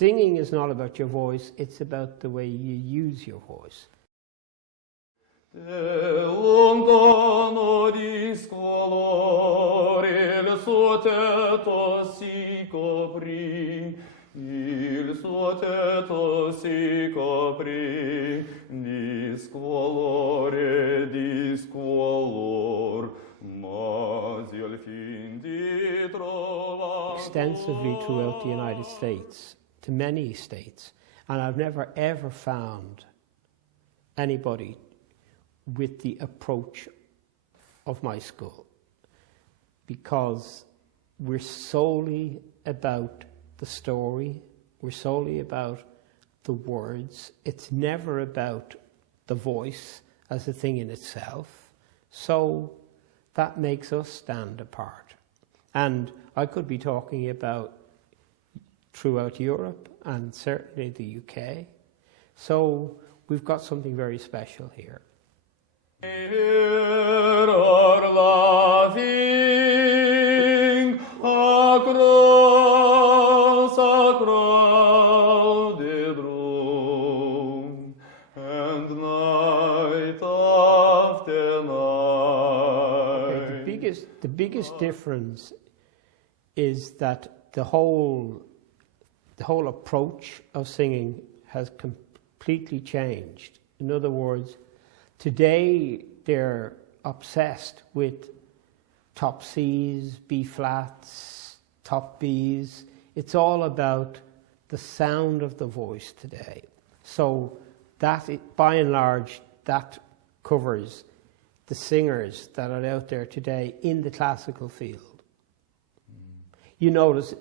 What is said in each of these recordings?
Singing is not about your voice, it's about the way you use your voice. Lontano di scolore il suo tetto si coprì, il suo tetto si coprì di squalor, mas il fin di trovare extensively throughout the United States, to many states, and I've never ever found anybody with the approach of my school, because we're solely about the story, we're solely about the words. It's never about the voice as a thing in itself. So that makes us stand apart. And I could be talking about throughout Europe and certainly the UK. So we've got something very special here. The biggest difference is that the whole approach of singing has completely changed. In other words, today they're obsessed with top C's, B flats, top B's. It's all about the sound of the voice today. So that, by and large, that covers the singers that are out there today in the classical field. You notice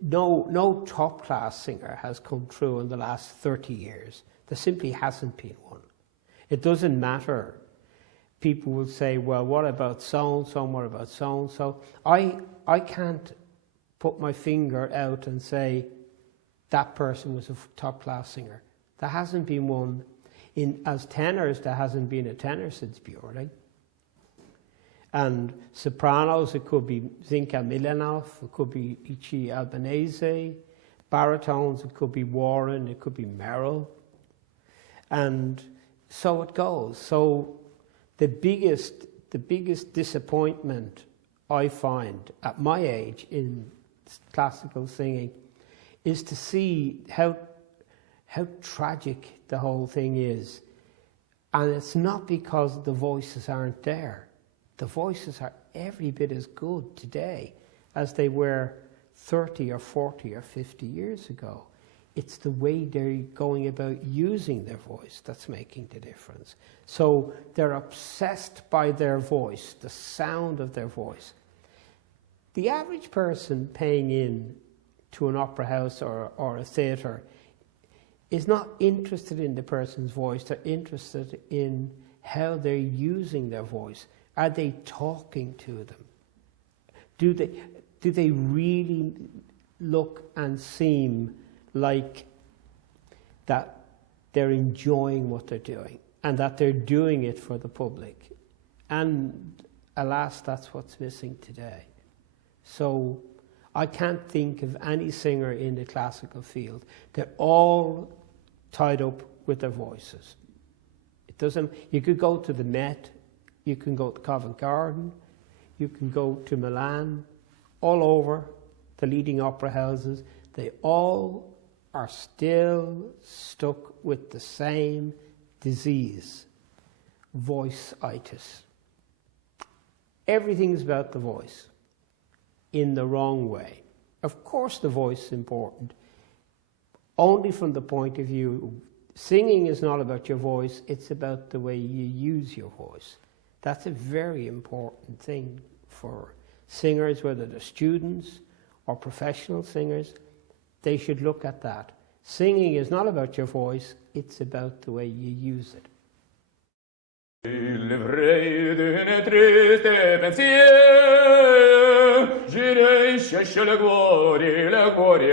no top class singer has come through in the last 30 years. There simply hasn't been one. It doesn't matter. People will say, well, what about so-and-so, what about so-and-so? I can't put my finger out and say that person was a top class singer. There hasn't been one. As tenors, there hasn't been a tenor since Björling. And sopranos, it could be Zinka Milanov, it could be Ichi Albanese. Baritones, it could be Warren, it could be Merrill. And so it goes. So the biggest disappointment I find at my age in classical singing is to see how tragic the whole thing is. And it's not because the voices aren't there. The voices are every bit as good today as they were 30 or 40 or 50 years ago. It's the way they're going about using their voice that's making the difference. So they're obsessed by their voice, the sound of their voice. The average person paying in to an opera house or a theatre is not interested in the person's voice. They're interested in how they're using their voice. Are they talking to them? Do they really look and seem like that they're enjoying what they're doing and that they're doing it for the public? And alas, that's what's missing today. So I can't think of any singer in the classical field. They're all tied up with their voices. It doesn't. You could go to the Met, you can go to Covent Garden, you can go to Milan, all over the leading opera houses. They all are still stuck with the same disease, voice-itis. Everything's about the voice in the wrong way. Of course the voice is important, only from the point of view, singing is not about your voice, it's about the way you use your voice. That's a very important thing for singers, whether they're students or professional singers. They should look at that. Singing is not about your voice, it's about the way you use it. Il livrei d'une triste pensier, j'irai chercher le gloire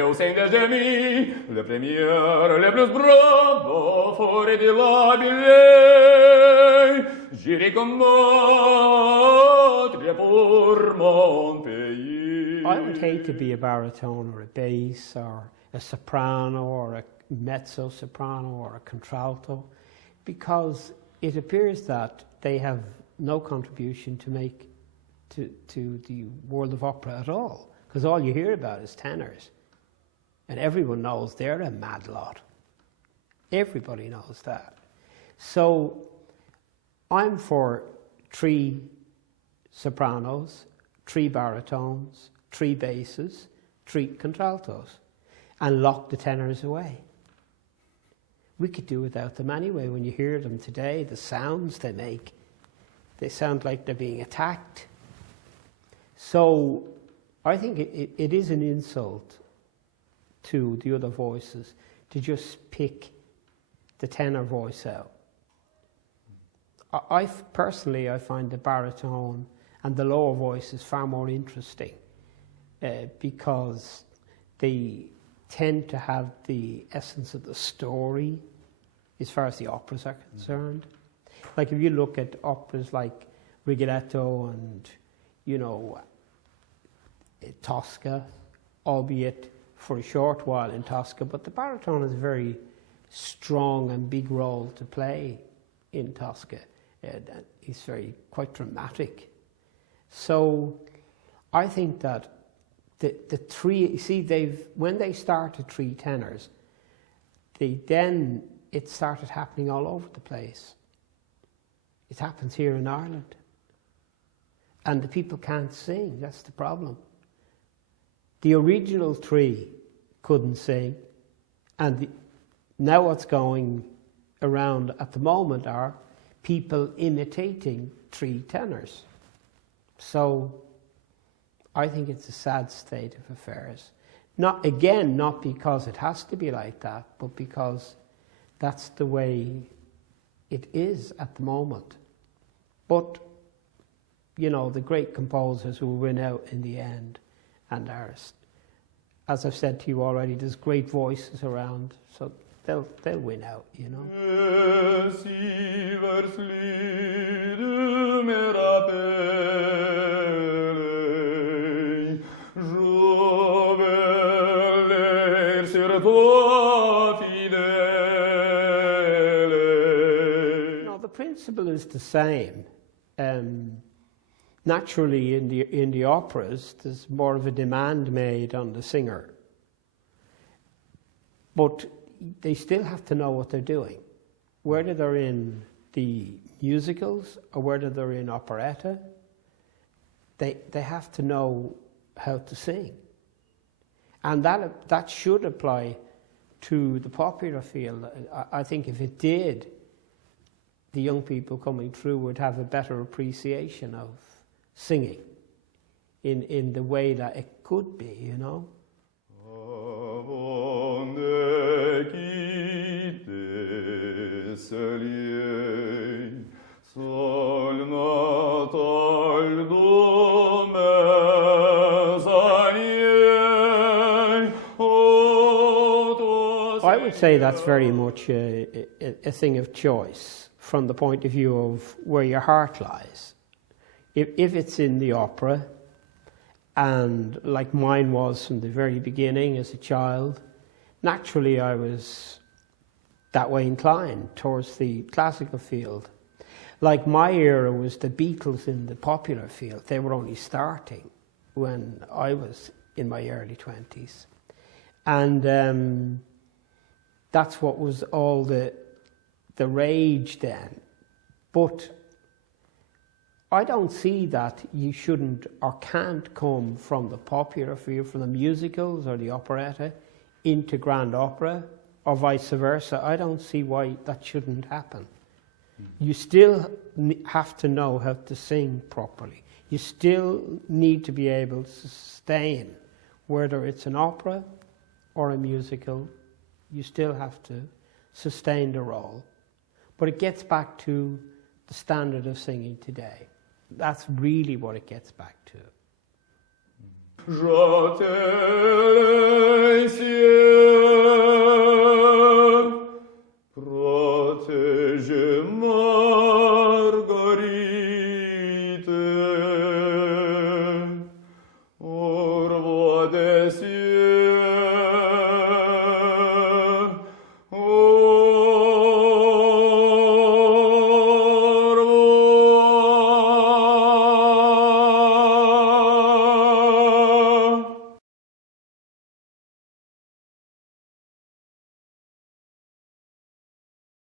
au sein des amis, les premières, les plus braves, forêt de la Bille, j'irai combattre pour mon pays. I would hate to be a baritone or a bass or a soprano or a mezzo soprano or a contralto, because it appears that they have no contribution to make to the world of opera at all, because all you hear about is tenors, and everyone knows they're a mad lot. Everybody knows that. So I'm for 3 sopranos, 3 baritones, 3 basses, 3 contraltos, and lock the tenors away. We could do without them anyway. When you hear them today, the sounds they make, they sound like they're being attacked. So I think it is an insult to the other voices to just pick the tenor voice out. Personally, I find the baritone and the lower voices far more interesting because they tend to have the essence of the story as far as the operas are concerned. Like if you look at operas like Rigoletto and, you know, Tosca, albeit for a short while in Tosca, but the baritone has a very strong and big role to play in Tosca. He's quite dramatic. So I think that the 3, when they started 3 tenors, it started happening all over the place. It happens here in Ireland. And the people can't sing, that's the problem. The original 3 couldn't sing, and now what's going around at the moment are people imitating 3 tenors. So I think it's a sad state of affairs. Not because it has to be like that, but because that's the way it is at the moment. But, you know, the great composers will win out in the end, and as I've said to you already, there's great voices around, so they'll win out, you know. No, the principle is the same. Naturally, in the operas, there's more of a demand made on the singer. But they still have to know what they're doing. Whether they're in the musicals or whether they're in operetta, they have to know how to sing. And that should apply to the popular field. I think if it did, the young people coming through would have a better appreciation of singing in the way that it could be, you know. I would say that's very much a thing of choice from the point of view of where your heart lies. If it's in the opera, and like mine was from the very beginning as a child, naturally I was that way inclined towards the classical field. Like my era was the Beatles in the popular field. They were only starting when I was in my early 20s. And that's what was all the rage then. But I don't see that you shouldn't or can't come from the popular field, from the musicals or the operetta, into grand opera, or vice versa. I don't see why that shouldn't happen. You still have to know how to sing properly. You still need to be able to sustain, whether it's an opera or a musical, you still have to sustain the role. But it gets back to the standard of singing today. That's really what it gets back to. Margarite,